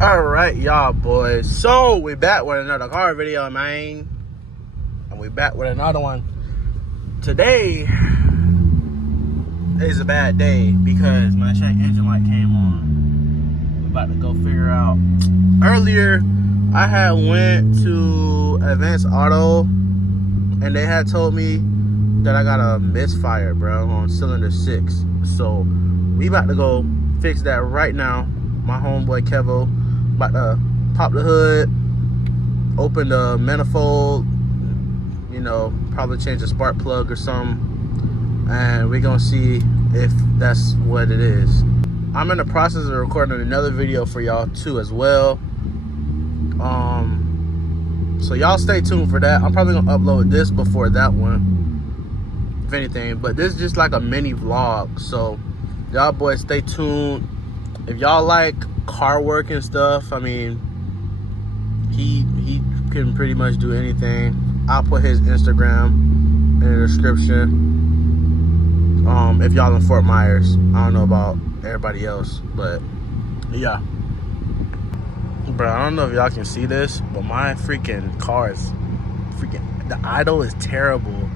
Alright, y'all boys. So we back with another car video, man. And we back with another one. Today is a bad day because my check engine light came on. We're about to go figure out. Earlier, I had went to Advanced Auto and they had told me that I got a misfire, bro, on cylinder 6. So we about to go fix that right now. My homeboy Kevo about to pop the hood, open the manifold, you know, probably change the spark plug or something, and we're gonna see if that's what it is. I'm in the process of recording another video for y'all too as well. So y'all stay tuned for that. I'm probably gonna upload this before that one, if anything, but this is just like a mini vlog. So y'all boys stay tuned. If y'all like car work and stuff, I mean, he can pretty much do anything. I'll put his Instagram in the description. If y'all in Fort Myers, I don't know about everybody else, but yeah. Bro, I don't know if y'all can see this, but my freaking car is the idle is terrible.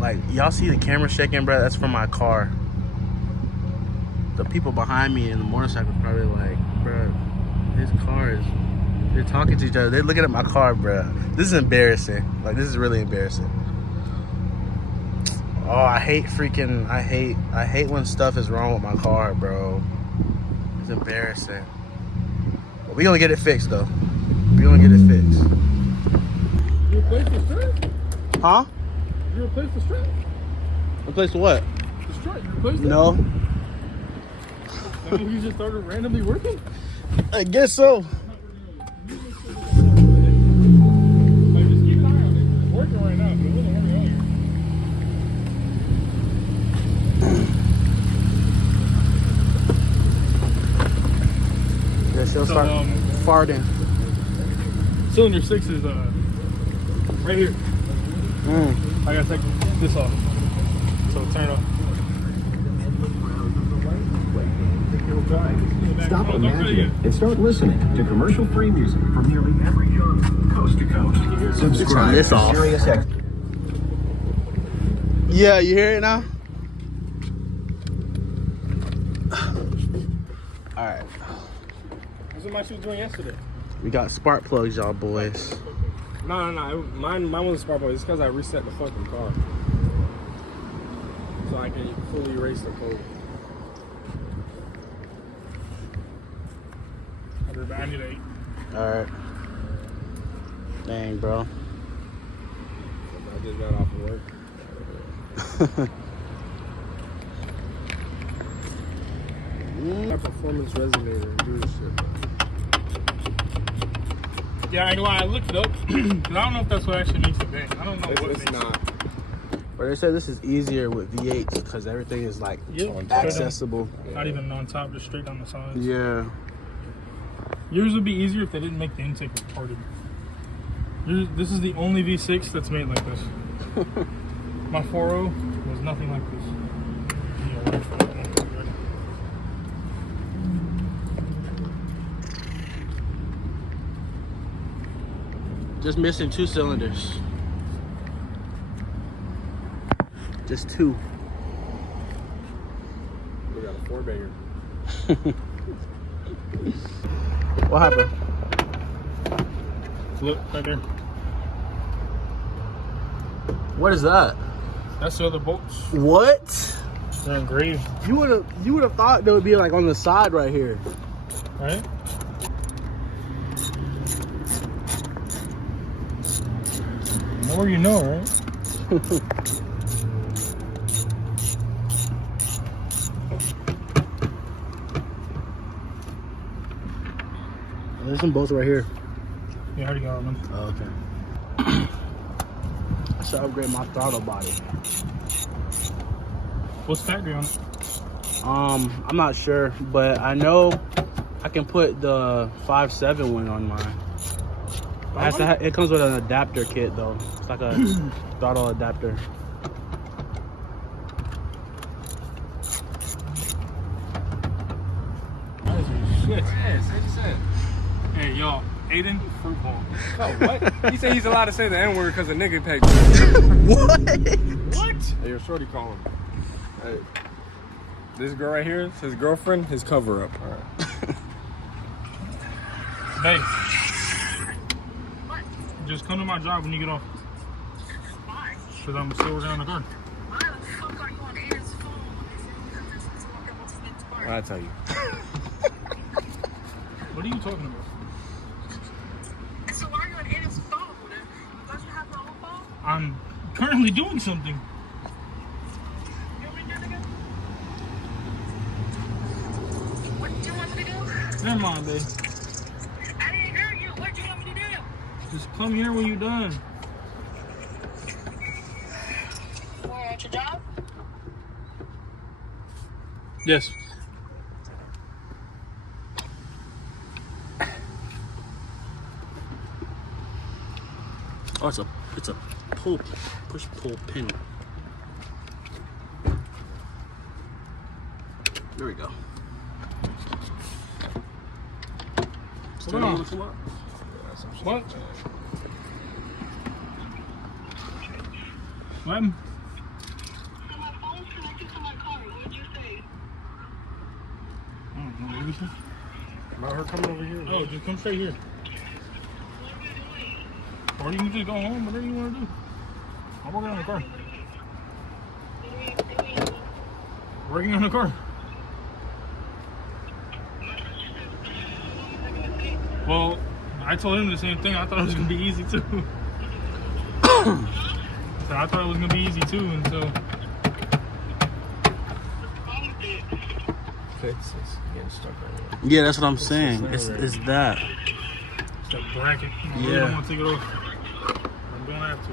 Like, y'all see the camera shaking, bro? That's from my car. The people behind me in the motorcycle probably like, bro, his car is, they're talking to each other. They're looking at my car, bro. This is embarrassing. Like, this is really embarrassing. Oh, I hate when stuff is wrong with my car, bro. It's embarrassing. But we gonna get it fixed, though. We gonna get it fixed. You replaced the strap? Huh? You replaced the strap? Replace what? The strap, you replaced it? No. Now you just started randomly working? I guess so. Like, just keep an eye on it. It's working right now, but it wasn't hurry on. Yeah, she'll start farting. Cylinder 6 is right here. I gotta take this off. So turn it off. Stop imagining and start listening to commercial-free music from nearly every genre, coast to coast. Subscribe this to off. SiriusXM. Yeah, you hear it now? Alright. That's what my shit was doing yesterday. We got spark plugs, y'all boys. No. Mine wasn't spark plug. It's because I reset the fucking car. So I can fully erase the code. I need 8. Alright. Dang, bro. I just got off of work. My performance resonator and do this shit. Yeah, I ain't gonna lie, I looked it up. Cause I don't know if that's what actually makes it bang. I don't know what it's not. But they said this is easier with V8s because everything is like accessible. Not even on top, just straight down the sides. Yeah. Yours would be easier if they didn't make the intake retarded. This is the only V6 that's made like this. My 4.0 was nothing like this. Just missing 2 cylinders. Just 2. We got a 4-banger. What happened? Look, right there. What is that? That's the other bolts. What? They're engraved. You would have thought they would be like on the side right here. Right? The more you know, right? There's some bolts right here. Yeah, I already got them. Oh, okay. I should upgrade my throttle body. What's factory on it? I'm not sure, but I know I can put the 5.7 one on mine. It comes with an adapter kit though. It's like a throttle adapter. Shit. Yeah, 6 cents. Hey, y'all. Aiden, fruit ball. Oh, what? He said he's allowed to say the N-word because a nigga paid. What? Hey, your shorty call him. Hey, this girl right here is his girlfriend, his cover-up. All right. Hey. Just come to my job when you get off. Why? Because I'm still working on the car. Why the fuck are you on Aaron's phone? I'll tell you. What are you talking about? And so why are you on Aaron's phone? Don't you have your own phone? I'm currently doing something. You want me to do it again? What do you want me to do? Never mind, babe. I didn't hear you. What do you want me to do? Just come here when you're done. Where, at your job? Yes. Oh, it's a push pull pin. There we go. Still on. wanna come up? What? What? My phone's connected to my car. What did you say? I don't know, everything. About her coming over here. Oh, just come straight here. What are you doing? Or you can just go home, whatever you want to do. I'm working on the car. What are you doing? Working on the car. Well, I told him the same thing. I thought it was going to be easy too. So I thought it was going to be easy too until... It's getting stuck right here. Yeah, that's what I'm saying. It's that. It's that bracket. I really Yeah. don't want to take it off. I'm going to have to.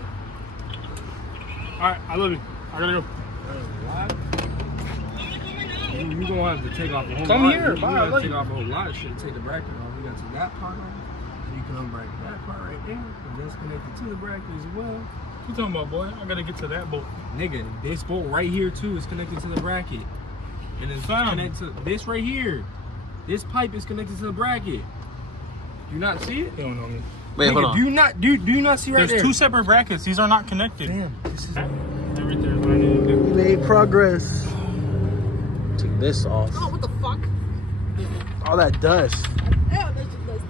Alright, I love you. I gotta go. What? You gonna have to take off a whole Come lot. here, You bye, I gotta love take you. off a whole lot of shit to take the bracket off. You gotta take that part off. So you can unbracket that part right there. And that's connected to the bracket as well. What you talking about, boy? I gotta get to that bolt. Nigga, this bolt right here too is connected to the bracket. And it's Fam. connected to this right here. This pipe is connected to the bracket. You not see it? You don't know me. Wait, Nigga, hold on. do you not see right There's there? two separate brackets. These are not connected. Damn, this is That right there is what I need to do. We made progress. Take this off. Oh, what the fuck? All that dust. Yeah, that's just this.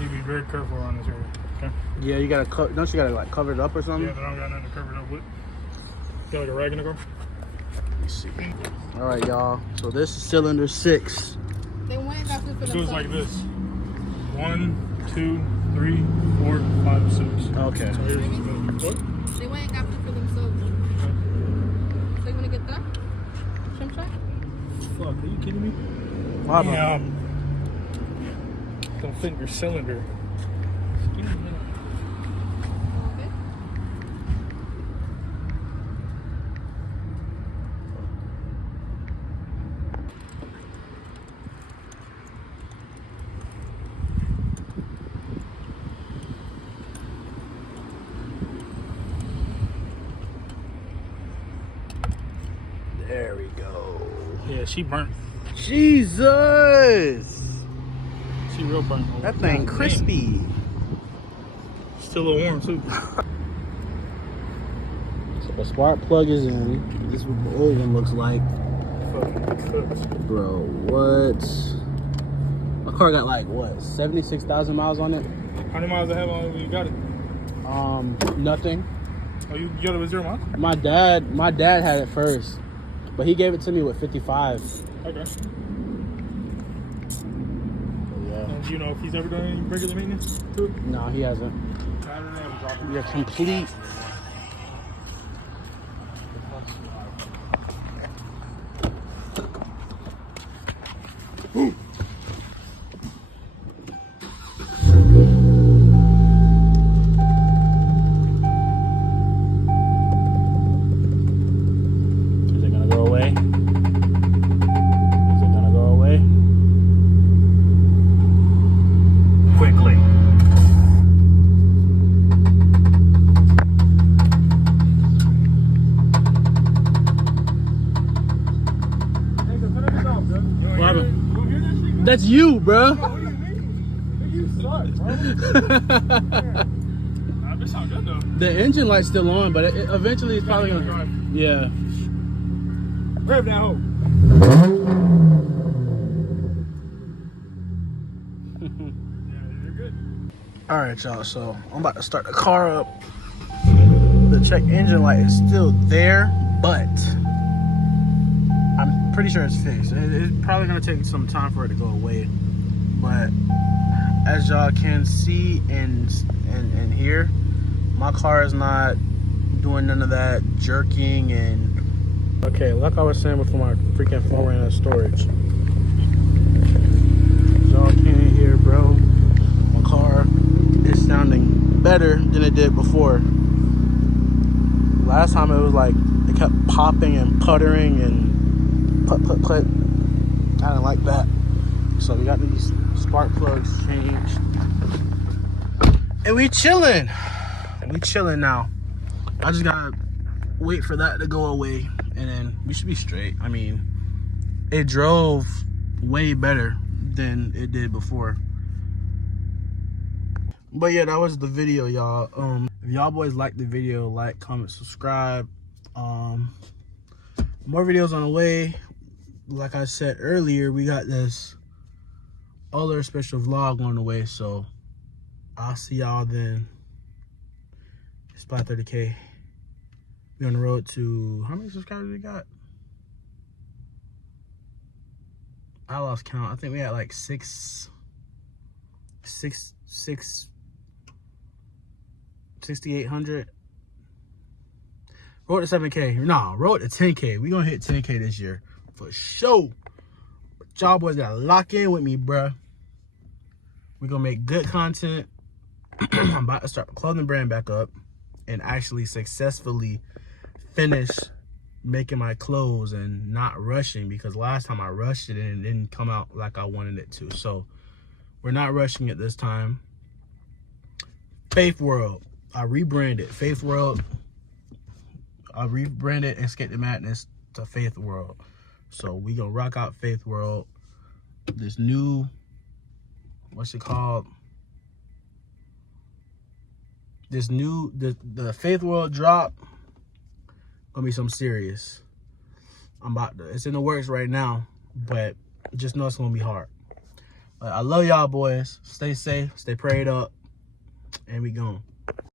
You be very careful around this area. Okay? Yeah, you gotta don't you gotta like cover it up or something? Yeah, but I don't got nothing to cover it up with. Got like a rag in the car? Let me see. All right, y'all. So this is cylinder 6. They went and got food for It goes themselves. like this. 1, 2, 3, 4, 5, 6. Okay. So here's what? They went and got food for themselves. So you wanna get that? Shrimp shack? Fuck, are you kidding me? Wow. Yeah. Don't fit in your cylinder. Just give me a minute. Okay. There we go. Yeah, she burnt. Jesus! She real burnt. Oh, That thing God crispy. damn. Still a little warm too. So the spark plug is in. This is what the old one looks like. Fucking cooked. Bro, what? My car got like, what, 76,000 miles on it? How many miles I have on it when you got it? Nothing. Oh, you got it with 0 miles? My dad had it first, but he gave it to me with 55. Okay. Yeah. And do you know if he's ever done any regular maintenance to it? No, he hasn't. I don't know. Drop it. You're complete. Is it gonna go away? Is it gonna go away? Quickly. That's you, bro. What do you mean? You suck, bro. Nah, this sounds good though. The engine light's still on, but eventually it's probably gonna. drive. Yeah. Grab that hoe. Yeah, you're good. All right, y'all. So I'm about to start the car up. The check engine light is still there, but I'm pretty sure it's fixed. It's probably gonna take some time for it to go away, but as y'all can see and hear, my car is not doing none of that jerking and. Okay, like I was saying before, my freaking phone ran out of storage. Y'all can't hear, bro. My car is sounding better than it did before. Last time it was like it kept popping and puttering and put. I didn't like that. So we got these spark plugs changed. And we chilling. We chilling now. I just gotta wait for that to go away and then we should be straight. I mean, it drove way better than it did before. But yeah, that was the video, y'all. If y'all boys like the video, like, comment, subscribe. More videos on the way. Like I said earlier, we got this other special vlog on the way, so I'll see y'all then. It's about 30K. We on the road to, how many subscribers we got? I lost count. I think we had like 6,800. Road to 7K. Nah, road to 10K. We gonna hit 10K this year for sure. But y'all boys gotta lock in with me, bruh. We gonna make good content. I'm about to start the clothing brand back up and actually successfully finish making my clothes and not rushing, because last time I rushed it and it didn't come out like I wanted it to. So we're not rushing it this time. Faith World, I rebranded. Faith World, I rebranded Escape the Madness to Faith World. So we gonna rock out Faith World. This new, what's it called? This new, the Faith World drop, gonna be something serious. I'm about to, it's in the works right now, but just know it's gonna be hard. But I love y'all boys. Stay safe, stay prayed up, and we gone.